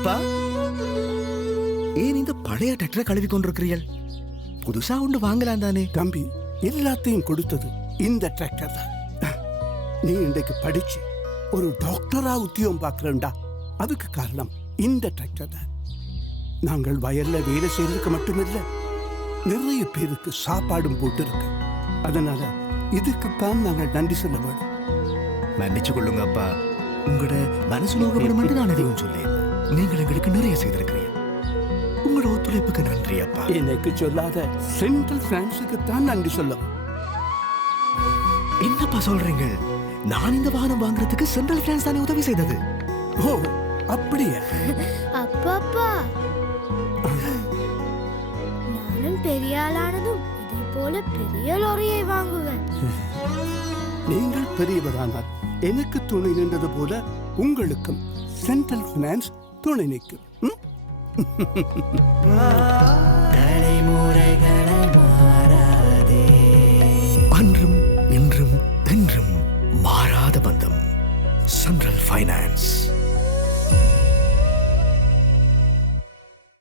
அப்பா, ஏன் இந்த பழைய டிராக்டரை கழுவி கொண்டிருக்கிறீர்கள்? புதுசா ஒன்று வாங்கலாம் தானே? தம்பி, எல்லாத்தையும் கொடுத்தது இந்த டிராக்டர் தான். நீ இன்றைக்கு படிச்சு ஒரு டாக்டரா உத்தியோகம் பார்க்கிறேன்டா, அதுக்கு காரணம் இந்த டிராக்டர் தான். நாங்கள் வயல்ல வேலை செய்யறதுக்கு மட்டுமில்ல, நிறைய பேருக்கு சாப்பாடும் போட்டு இருக்கு. அதனால இதுக்குத்தான் நாங்கள் நன்றி சொல்ல வேண்டும். மன்னிச்சு கொள்ளுங்க அப்பா, உங்களோட மனசு நோக்கப்படும் என்று நான் எதுவும் சொல்லேன். நீங்கள் எங்களுக்கு நிறைய செய்திருக்கிறீர்கள். உங்களோட ஒத்துழைப்புக்கு நன்றி அப்பா. எனக்கு சொல்லாத சென்ட்ரல் பிரான்ஸுக்கு தான் நன்றி சொல்ல. என்னப்பா சொல்றீங்க? நான் இந்த வாகனம் வாங்குறதுக்கு சென்ட்ரல் பிரான்ஸ் தானே உதவி செய்தது. ஓ, அப்படியா? அப்பா, நானும் பெரிய ஆளானதும் இதே போல பெரிய லோரியை வாங்குவேன். நீங்கள் பெரியவரானால் எனக்கு துணை நின்றது போல உங்களுக்கும் சென்ட்ரல் பினான்ஸ் துணை நிற்கும். தலைமுறைகளை மாறாதே, அன்றும் இன்றும் என்றும் மாறாத பந்தம். Central finance.